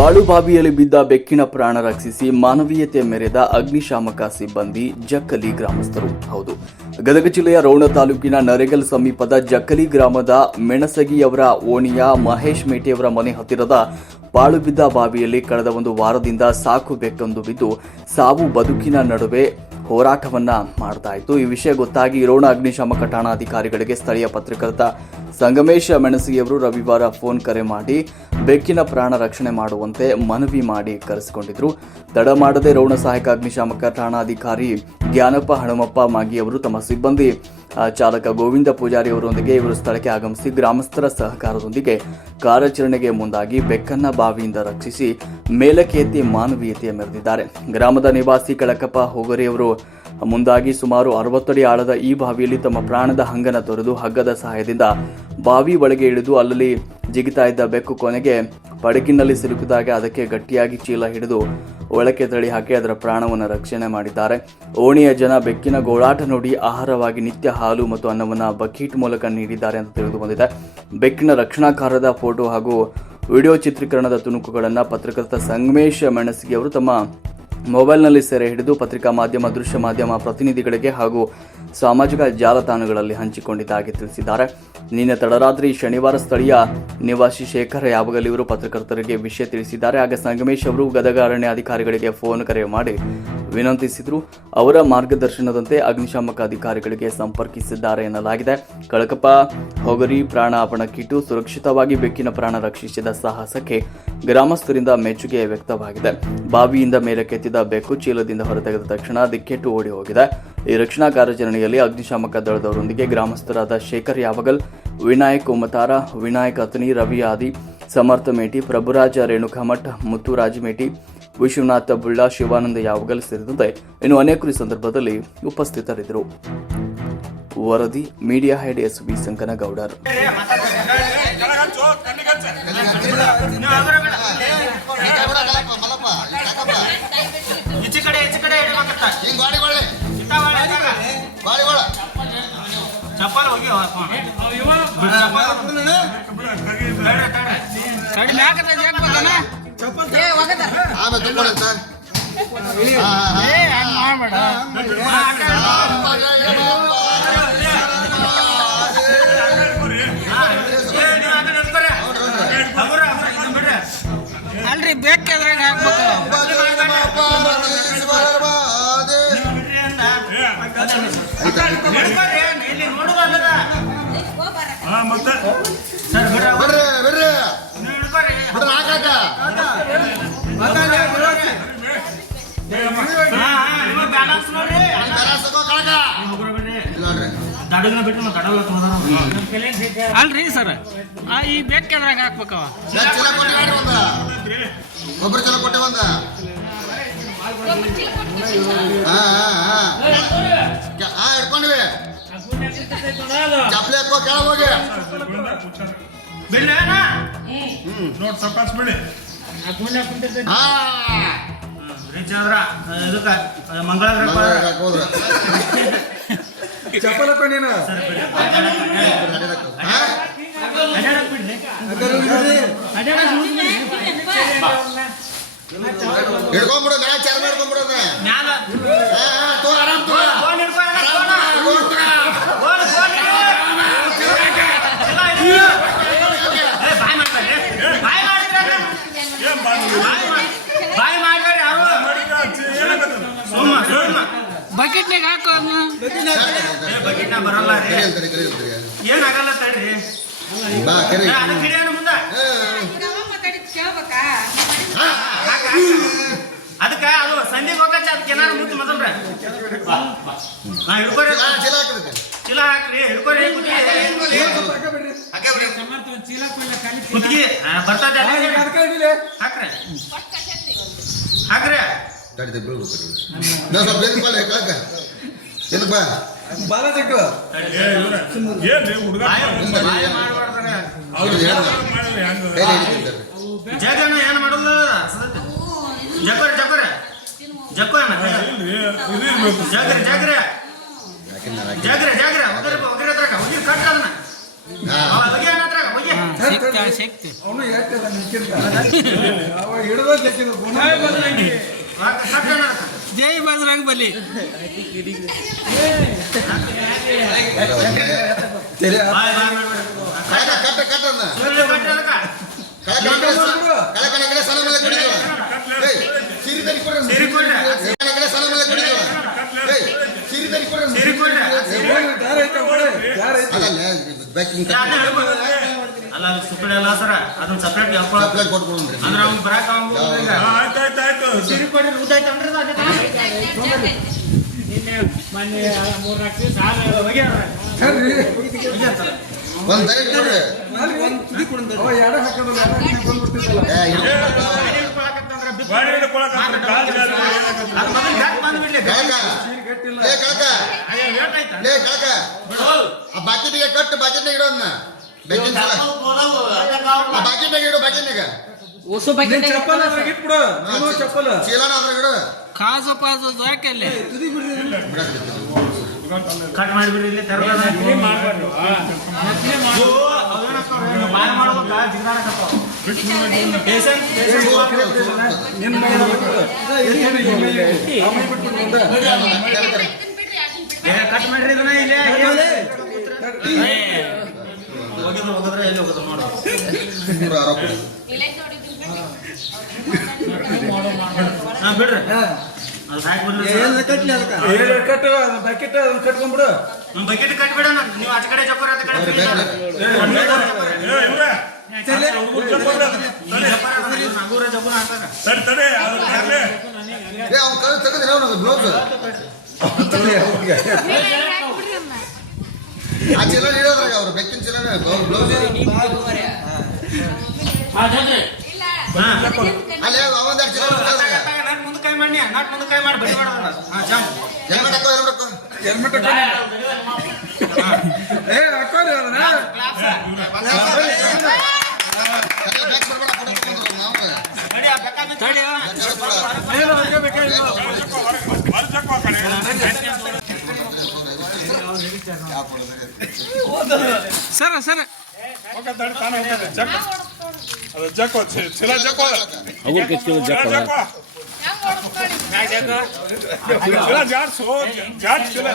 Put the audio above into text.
ಬಾಳುಬಾವಿಯಲ್ಲಿ ಬಿದ್ದ ಬೆಕ್ಕಿನ ಪ್ರಾಣ ರಕ್ಷಿಸಿ ಮಾನವೀಯತೆ ಮೆರೆದ ಅಗ್ನಿಶಾಮಕ ಸಿಬ್ಬಂದಿ ಜಕ್ಕಲಿ ಗ್ರಾಮಸ್ಥರು. ಹೌದು, ಗದಗ ಜಿಲ್ಲೆಯ ರೋಣ ತಾಲೂಕಿನ ನರೇಗಲ್ ಸಮೀಪದ ಜಕ್ಕಲಿ ಗ್ರಾಮದ ಮೆಣಸಗಿಯವರ ಓಣಿಯ ಮಹೇಶ್ ಮೇಟಿಯವರ ಮನೆ ಹತ್ತಿರದ ಬಾಳು ಬಿದ್ದ ಬಾವಿಯಲ್ಲಿ ಕಳೆದ ಒಂದು ವಾರದಿಂದ ಸಾಕು ಬೆಕ್ಕೊಂದು ಬಿದ್ದು ಸಾವು ಬದುಕಿನ ನಡುವೆ ಹೋರಾಟವನ್ನ ಮಾಡ್ತಾ ಇತ್ತು. ಈ ವಿಷಯ ಗೊತ್ತಾಗಿ ರೋಣ ಅಗ್ನಿಶಾಮಕ ಠಾಣಾಧಿಕಾರಿಗಳಿಗೆ ಸ್ಥಳೀಯ ಪತ್ರಕರ್ತ ಸಂಗಮೇಶ ಮೆಣಸಿಯವರು ರವಿವಾರ ಫೋನ್ ಕರೆ ಮಾಡಿ ಬೆಕ್ಕಿನ ಪ್ರಾಣ ರಕ್ಷಣೆ ಮಾಡುವಂತೆ ಮನವಿ ಮಾಡಿ ಕರೆಸಿಕೊಂಡಿದ್ರು. ತಡ ಮಾಡದೆ ರೋಣ ಸಹಾಯಕ ಅಗ್ನಿಶಾಮಕ ಠಾಣಾಧಿಕಾರಿ ಜ್ಞಾನಪ್ಪ ಹನುಮಪ್ಪ ಮಾಗಿಯವರು ತಮ್ಮ ಸಿಬ್ಬಂದಿ ಚಾಲಕ ಗೋವಿಂದ ಪೂಜಾರಿ ಅವರೊಂದಿಗೆ ಇವರು ಸ್ಥಳಕ್ಕೆ ಆಗಮಿಸಿ ಗ್ರಾಮಸ್ಥರ ಸಹಕಾರದೊಂದಿಗೆ ಕಾರ್ಯಾಚರಣೆಗೆ ಮುಂದಾಗಿ ಬೆಕ್ಕನ್ನ ಬಾವಿಯಿಂದ ರಕ್ಷಿಸಿ ಮೇಲಕ್ಕೆ ಎತ್ತಿ ಮಾನವೀಯತೆ ಮೆರೆದಿದ್ದಾರೆ. ಗ್ರಾಮದ ನಿವಾಸಿ ಕಳಕಪ್ಪ ಹೋಗರಿಯವರು ಮುಂದಾಗಿ ಸುಮಾರು 60 ಅಡಿ ಆಳದ ಈ ಬಾವಿಯಲ್ಲಿ ತಮ್ಮ ಪ್ರಾಣದ ಹಂಗನ ತೊರೆದು ಹಗ್ಗದ ಸಹಾಯದಿಂದ ಬಾವಿ ಒಳಗೆ ಇಳಿದು ಅಲ್ಲಲ್ಲಿ ಜಿಗಿತಾ ಇದ್ದ ಬೆಕ್ಕು ಕೊನೆಗೆ ಪಡಕಿನಲ್ಲಿ ಸಿಲುಕಿದಾಗ ಅದಕ್ಕೆ ಗಟ್ಟಿಯಾಗಿ ಚೀಲ ಹಿಡಿದು ಒಳಕ್ಕೆ ತಳ್ಳಿ ಹಾಕಿ ಅದರ ಪ್ರಾಣವನ್ನು ರಕ್ಷಣೆ ಮಾಡಿದ್ದಾರೆ. ಓಣಿಯ ಜನ ಬೆಕ್ಕಿನ ಗೋಳಾಟ ನೋಡಿ ಆಹಾರವಾಗಿ ನಿತ್ಯ ಹಾಲು ಮತ್ತು ಅನ್ನವನ್ನು ಬಕೀಟ್ ಮೂಲಕ ನೀಡಿದ್ದಾರೆ ಅಂತ ತಿಳಿದು ಬಂದಿದೆ. ಬೆಕ್ಕಿನ ರಕ್ಷಣಾ ಕಾರ್ಯದ ಫೋಟೋ ಹಾಗೂ ವಿಡಿಯೋ ಚಿತ್ರೀಕರಣದ ತುಣುಕುಗಳನ್ನು ಪತ್ರಕರ್ತ ಸಂಗಮೇಶ್ ಮೆಣಸಿಗೆ ಅವರು ತಮ್ಮ ಮೊಬೈಲ್ನಲ್ಲಿ ಸೆರೆ ಹಿಡಿದು ಪತ್ರಿಕಾ ಮಾಧ್ಯಮ, ದೃಶ್ಯ ಮಾಧ್ಯಮ ಪ್ರತಿನಿಧಿಗಳಿಗೆ ಹಾಗೂ ಸಾಮಾಜಿಕ ಜಾಲತಾಣಗಳಲ್ಲಿ ಹಂಚಿಕೊಂಡಿದ್ದಾಗಿ ತಿಳಿಸಿದ್ದಾರೆ. ನಿನ್ನೆ ತಡರಾತ್ರಿ ಶನಿವಾರ ಸ್ಥಳೀಯ ನಿವಾಸಿ ಶೇಖರ್ ಯಾವಗಲ್ ಇವರು ಪತ್ರಕರ್ತರಿಗೆ ವಿಷಯ ತಿಳಿಸಿದ್ದಾರೆ. ಆಗ ಸಂಗಮೇಶ್ ಅವರು ಗದಗ ಅರಣ್ಯ ಅಧಿಕಾರಿಗಳಿಗೆ ಫೋನ್ ಕರೆ ಮಾಡಿ ವಿನಂತಿಸಿದ್ರು. ಅವರ ಮಾರ್ಗದರ್ಶನದಂತೆ ಅಗ್ನಿಶಾಮಕ ಅಧಿಕಾರಿಗಳಿಗೆ ಸಂಪರ್ಕಿಸಿದ್ದಾರೆ ಎನ್ನಲಾಗಿದೆ. ಕಳಕಪ್ಪ ಹೊಗರಿ ಪ್ರಾಣ ಪಣಕ್ಕಿಟ್ಟು ಸುರಕ್ಷಿತವಾಗಿ ಬೆಕ್ಕಿನ ಪ್ರಾಣ ರಕ್ಷಿಸಿದ ಸಾಹಸಕ್ಕೆ ಗ್ರಾಮಸ್ಥರಿಂದ ಮೆಚ್ಚುಗೆ ವ್ಯಕ್ತವಾಗಿದೆ. ಬಾವಿಯಿಂದ ಮೇಲಕ್ಕೆತ್ತಿದ ಬೆಕ್ಕು ಚೀಲದಿಂದ ಹೊರತೆಗೆದ ತಕ್ಷಣ ದಿಕ್ಕೆಟ್ಟು ಓಡಿ ಹೋಗಿದೆ. ಈ ರಕ್ಷಣಾ ಕಾರ್ಯಾಚರಣೆಯಲ್ಲಿ ಅಗ್ನಿಶಾಮಕ ದಳದವರೊಂದಿಗೆ ಗ್ರಾಮಸ್ಥರಾದ ಶೇಖರ್ ಯಾವಗಲ್, ವಿನಾಯಕ್ ಉಮತಾರ, ವಿನಾಯಕ್ ಅತನಿ, ರವಿ ಆದಿ, ಸಮರ್ಥ ಮೇಟಿ, ಪ್ರಭುರಾಜ ರೇಣುಕಾಮಠ್, ಮುತ್ತುರಾಜ್ ಮೇಟಿ, ವಿಶ್ವನಾಥ ಬುಳ್ಳ, ಶಿವಾನಂದ ಯಾವಗಲ್ ಸೇರಿದಂತೆ ಇನ್ನು ಅನೇಕರು ಈ ಸಂದರ್ಭದಲ್ಲಿ ಉಪಸ್ಥಿತರಿದ್ದರು. ವರದಿ ಮೀಡಿಯಾ ಹೆಡ್ ಎಸ್.ವಿ. ಸಂಕನಗೌಡರ್. ಅಲ್ರಿ ಬೇಕಾದ್ರೆ ಹಾಕ್ಬೇಕು. ಅಲ್ರಿ ಸರ್, ಈ ಬೇಕಾದ್ರಾಗ ಹಾಕ್ಬೇಕವ ಒಬ್ಬರು ಚಲೋ ಕೊಟ್ಟೆ ಒಂದ ಇಟ್ಕೊಂಡಿವಿ ಚಪ್ಪಲಿ ಹಾಕೋ ಕೆಳಗೆ ಹೋಗಿ ನೋಡ್ ಸಪಾಸ್ ಬಿಡಿ ಹೋದ್ರ ಚಪ್ಪಲ್ ಹಾಕೊಂಡೇನು ಹಿಡ್ಕೊಂಡ್ಬಿಡು, ಮ್ಯಾಲ ಚಾರ್ ಮಾಡ್ಕೊಂಡ್ಬಿಡೋದ ತೋ ಆರಾಮ್ ತೋ ಬಕೆಟ್ನಾಗ ಹಾಕೋ. ಬಕೆಟ್ನ ಬರಲ್ಲ ಏನಾಗಲ್ಲ ತಡ್ರಿ. ಅದಕ್ಕ ಅದು ಸಂಧಿಗೆ ಹೋಗಚ್ಚ ಅದಕ್ಕೆ ಏನಾರು ಮುತ್ತು ಮೊದಲ್ರಿ ಹಿಡ್ಕೊರಿ, ಚೀಲ ಹಾಕ್ರಿ, ಹಿಡ್ಕೊರಿ ಕುತ್ತಿಗೆ ಬರ್ತದೆ ಹಾಕ್ರಿ ಹಾಕ್ರಿ ಜಗನ ಏನ್ ಮಾಡೋಲ್ಲ ಜಕೋರಿ ಜಕೋರಿ ಜಕೋರಿ ಜಾಗ್ರಿ ಜಾಗ್ರಿ ಜಾಗ್ರಿ ಜಾಗ್ರಿ ಒಗರೆ ಒಗರೆ ಹತ್ರ ಒಗರೆ ಕಟ್ ಅದನ್ನ ಒಗರೆ ಹತ್ರ ಒಗರೆ ಸಿಕ್ತಿ ಅವನು ಯಾಕೆ ಜೈ ಬಜರಂಗ್ ಬಲಿ ಕಟ್ಟ ಕಟ್ಟನ್ನ ಕಡೆ ಸಲ ಮೇಲೆ ಕುಡಿದವ ಸಿರಿ ತರಿ ಕೊಡ್ರಿ ಸಿರಿ ಕೊಡ್ರಿ ಕಡೆ ಸಲ ಮೇಲೆ ಕುಡಿದವ ಸಿರಿ ತರಿ ಕೊಡ್ರಿ ಸಿರಿ ಕೊಡ್ರಿ ಅದಲ್ಲ ಬೇಕಿಂಗ್ ಅಲ್ಲ ಅದು ಸುಪ್ಪಳೆ ಅಲ್ಲ ಸರ ಅದನ್ನ ಸಪ್ರೇಟ್ ಚಾಕ್ಲೇಟ್ ಕೊಟ್ಬಿಡ್ರಿ ಅಂದ್ರೆ ಅವ್ನು ಬರಾಕ ಆಯ್ತು ಸಿರಿ ಕೊಡ್ರಿ ಉದ್ದಾಯ್ತನ್ರಿ ಒಂದ್ ದಯ ಕೊಡ್ರಿ ಗಾಡಿ ಹಿಡ್ಕೊಳಕ್ ಆ ಬಾಕಿಟಿಗೆ ಕಟ್ಟು ಬಾಕಿಟ್ನಾಗ ಇಡೋದನ್ನ ಬೇಕಿನ ಸಲ ಆ ಬಾಕಿಟ್ನಾಗ ಇಡು ಬಾಕಿಟ್ನಾಗ ಚೀಲನ ಅದ್ರಾಗ ಇಡು ಕಾಸು ಪಾಸು ಯಾಕಲ್ಲಿ ಕಟ್ ಮಾಡಿಬಿಡ್ರಿ ಇಲ್ಲಿ ತರಕಾರಿ ಬಾಯ್ ಮಾಡ್ಬೇಕಾ ಜಿಗ್ದಾಡಕತ್ತಾವ ಕಟ್ ಮಾಡ್ರಿ ಇದನ್ನ ಇಲ್ಲೇ ಹೋಗಿದ್ರೆ ಎಲ್ಲಿ ಹೋಗೋದು ನೋಡು ಹಾ ಬಿಡ್ರಿ ಅದು ಸಾಕು ಬಂದ್ರಿ ಕಟ್ಕೊಂಡ್ಬಿಡು ನಮ್ಮ ಬಕೆಟ್ ಕಟ್ಬಿಡ ನೀವು ಆಚ ಕಡೆ ಜಪ್ಪರ ಆಚ ಕಡೆ ನಗೂರ ಜಪ್ಪನ ಹಾಕ್ತಾರ ತಡೆ ಅವ್ನ ಕೈ ತೆಗೆದ್ರೆ ಅವನು ಬ್ಲೌಸ್ ಆ ಚೀಲ ಇಡೋದ್ರಾಗ ಅವ್ರು ಬೆಕ್ಕಿನ ಚೀಲನ ಬ್ಲೌಸ್ ಅಲ್ಲೇ ಅವಂದೆರಡು ಚೀಲ ನಾಟ್ ಮುಂದೆ ಕೈ ಮಾಡಿ ನಾಟ್ ಮುಂದೆ ಕೈ ಮಾಡಿ ಬಡಿ ಮಾಡೋಣ ಹಾ ಜಾಮ್ ಹೆಲ್ಮೆಟ್ ಹಾಕೋ ಹೆಲ್ಮೆಟ್ ಹಾಕೋ ಸರ ಸರ ಜಕ್ಕೋ ಚೀಲ ಜಕ್ಕೋ ಜಾಡ್ಸು ಜಾಡ್ ಚೀಲ